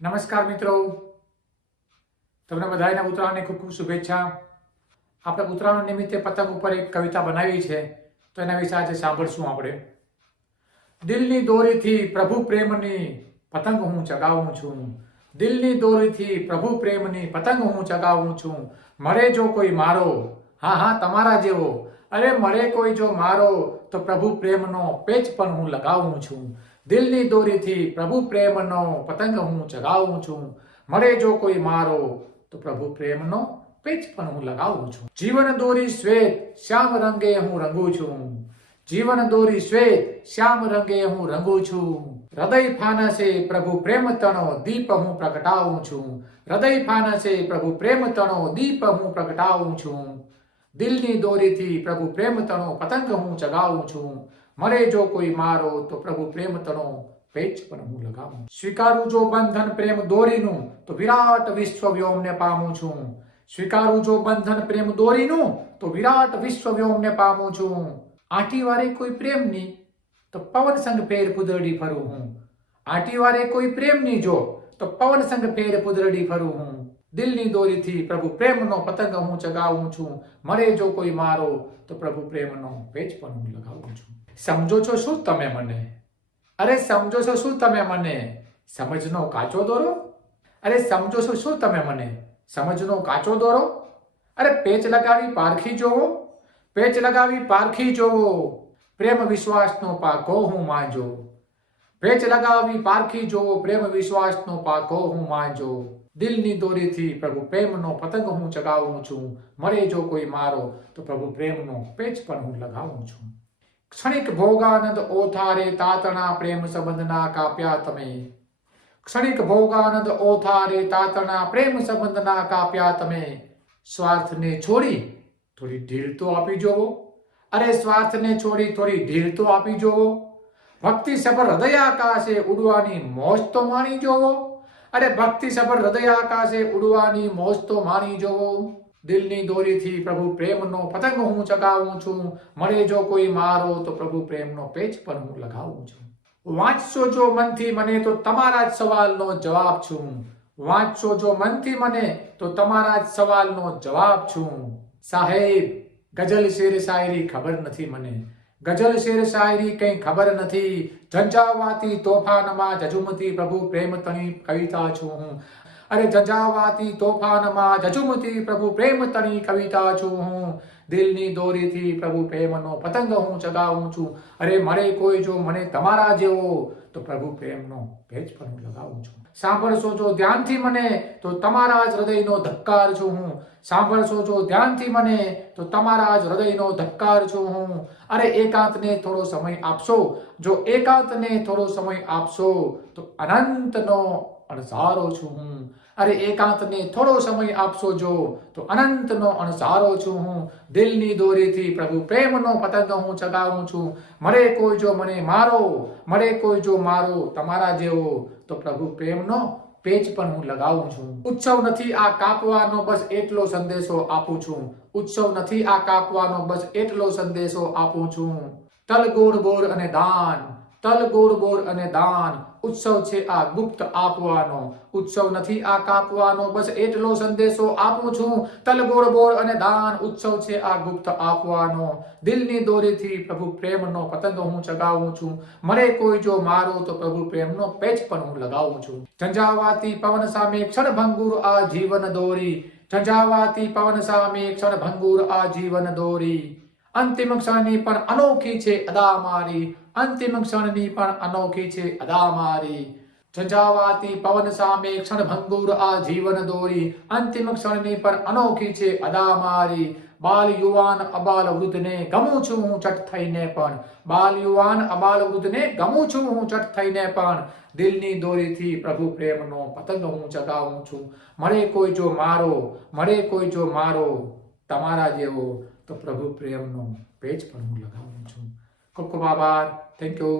નમસ્કાર મિત્રો, તમને બધાને ઉત્તરાયણની ખૂબ ખૂબ શુભેચ્છા. આપણે ઉત્તરાયણ નિમિત્તે પતંગ ઉપર એક કવિતા બનાવી છે, તો એના વિશે આજે સાંભળશું આપણે. દિલની દોરીથી પ્રભુ પ્રેમની પતંગ હું ચગાવું છું. દિલની દોરીથી પ્રભુ પ્રેમની પતંગ હું ચગાવું છું. મળે જો કોઈ મારો, હા તમારા જેવો, અરે મળે કોઈ જો મારો, તો પ્રભુ પ્રેમનો પેચ પણ હું લગાવું છું. દિલની દોરીથી પ્રભુ પ્રેમનો પતંગ હું ચગાવું છું. મળે જો કોઈ મારો, તો પ્રભુ પ્રેમનો પેચ પણ હું લગાવું છું. જીવન દોરી શ્વેત શ્યામ રંગે હું રંગું છું. જીવન દોરી શ્વેત શ્યામ રંગે હું રંગું છું. હૃદય ફાનસે પ્રભુ પ્રેમ તણો દીપ હું પ્રગટાવું છું. હૃદય ફાનસે પ્રભુ પ્રેમ તણો દીપ હું પ્રગટાવું છું. દિલની દોરીથી પ્રભુ પ્રેમ તણો પતંગ હું ચગાવું છું. મળે જો કોઈ મારો, તો પ્રભુ પ્રેમ તણો પેચ પણ હું લગાવું. સ્વીકારું જો બંધન પ્રેમ દોરીનું, તો વિરાટ વિશ્વ વ્યોમને પામું છું. સ્વીકારું જો બંધન પ્રેમ દોરીનું, તો વિરાટ વિશ્વ વ્યોમને પામું છું. આંટી વારે કોઈ પ્રેમની, તો પવન સંગ ફેર પુદરડી ફરું હું. આંટી વારે કોઈ પ્રેમની જો, તો પવન સંગ ફેર પુદરડી ફરું હું. દિલની દોરીથી પ્રભુ પ્રેમનો પતંગ હું ચગાવું છું. મળે જો કોઈ મારો, તો પ્રભુ પ્રેમનો પેચ પણ હું લગાવું છું. સમજો છો શું તમે મને? અરે સમજો છો શું તમે મને? સમજનો કાચો દોરો? અરે સમજો છો શું તમે મને? સમજનો કાચો દોરો? અરે પેચ લગાવી પારખી જોવો, પેચ લગાવી પારખી જોવો. પ્રેમ વિશ્વાસનો પાકો હું માંજો. પેચ લગાવી પારખી જોવો, પ્રેમ વિશ્વાસનો પાકો હું માંજો. દિલની દોરીથી પ્રભુ પ્રેમનો પતંગ હું ચગાવું છું. મળે જો કોઈ મારો, તો પ્રભુ પ્રેમનો પેચ પણ હું લગાવું છું. ક્ષણિક ભોગાનંદ ઓથારે તાતણા પ્રેમ સંબંધના કાપ્યા તમે. ક્ષણિક ભોગાનંદ ઓથારે તાતણા પ્રેમ સંબંધના કાપ્યા તમે. સ્વાર્થને છોડી થોડી ઢીલ તો આપી જોવો. અરે સ્વાર્થને છોડી થોડી ઢીલ તો આપી જોવો. ભક્તિ સભર હૃદય આકાશે ઉડવાની મોજ તો માણી જોવો. અરે ભક્તિ સભર હૃદય આકાશે ઉડવાની મોજ તો માણી જોવો. દિલની દોરીથી પ્રભુ પ્રેમનો પતંગ હું ચગાવું છું. મળે જો કોઈ મારો, તો પ્રભુ પ્રેમનો પેચ પણ હું લગાવું છું. વાંચશો જો મનથી મને, તો તમારા જ સવાલનો જવાબ છું. વાંચશો જો મનથી મને, તો તમારા જ સવાલનો જવાબ છું. સાહેબ, ગઝલ શેર શાયરી ખબર નથી મને. ગઝલ શેર શાયરી કંઈ ખબર નથી. ઝંઝાવાતી તોફાનમાં ઝઝુમતી પ્રભુ પ્રેમ તણી કવિતા છું હું. અરે ઝંઝાવાતી તોફાનમાં ઝઝુમતી પ્રભુ પ્રેમ તણી કવિતા છું હું. દિલની દોરીથી પ્રભુ પ્રેમનો પતંગ હું ચગાવું છું. અરે મળે કોઈ જો મને તમારા જેવો, તો પ્રભુ પ્રેમનો પેચ પણ હું લગાવું છું. સાંભળશો જો ધ્યાનથી મને, તો તમારા જ હૃદયનો ધબકાર છું હું. સાંભળશો જો ધ્યાનથી મને, તો તમારા જ હૃદયનો ધબકાર છું હું. અરે એકાંતને થોડો સમય આપશો, જો એકાંતને થોડો સમય આપશો, તો અનંતનો અણસારો છું હું. અરે એકાંતને થોડો સમય આપશો જો, તો અનંતનો અણસારો છું હું. દિલની દોરીથી પ્રભુ પ્રેમનો પતંગ હું ચગાવું છું. મળે કોઈ જો મને મારો, મળે કોઈ જો મારો તમારા જેવો, તો પ્રભુ પ્રેમનો પેચ પણ હું લગાવું છું. ઉત્સવ નથી આ કાપવાનો, બસ એટલો સંદેશો આપું છું. ઉત્સવ નથી આ કાપવાનો, બસ એટલો સંદેશો આપું છું. તલ ગોળ બોર અને દાન, તલ ગોળ બોર અને દાન, ઉત્સવ છે આ ગુપ્ત આપવાનો. ઉત્સવ નથી આ કાપવાનો, બસ એટલો સંદેશો આપું છું. તલ ગોળ બોર અને દાન, ઉત્સવ છે આ ગુપ્ત આપવાનો. દિલની દોરીથી પ્રભુ પ્રેમનો પતંગ હું ચગાવું છું. મળે કોઈ જો મારો, તો પ્રભુ પ્રેમનો પેચ પણ હું લગાવું છું. ઝંઝાવાતી પવન સામે ક્ષણભંગુર આ જીવન દોરી. ઝંઝાવાતી પવન સામે ક્ષણભંગુર આ જીવન દોરી. અંતિમ ક્ષણની પણ અનોખી છે અદા મારી. અંતિમ ક્ષણની પણ અનોખી છે અદા મારી. ઝંઝાવાતી પવન સામે ક્ષણભંગુર આ જીવન દોરી. અંતિમ ક્ષણની પણ અનોખી છે અદા મારી. બાલ યુવાન અબાલ વૃદ્ધને ગમું છું હું ચટ થઈને પણ. બાલ યુવાન અબાલ વૃદ્ધને ગમું છું હું ચટ થઈને પણ. દિલની દોરીથી પ્રભુ પ્રેમનો પતંગ હું ચગાવું છું. મળે કોઈ જો મારો, મળે કોઈ જો મારો તમારા જેવો, તો પ્રભુ પ્રેમનો પેચ પણ હું લગાવું છું. ખૂબ ખૂબ આભાર. Thank you.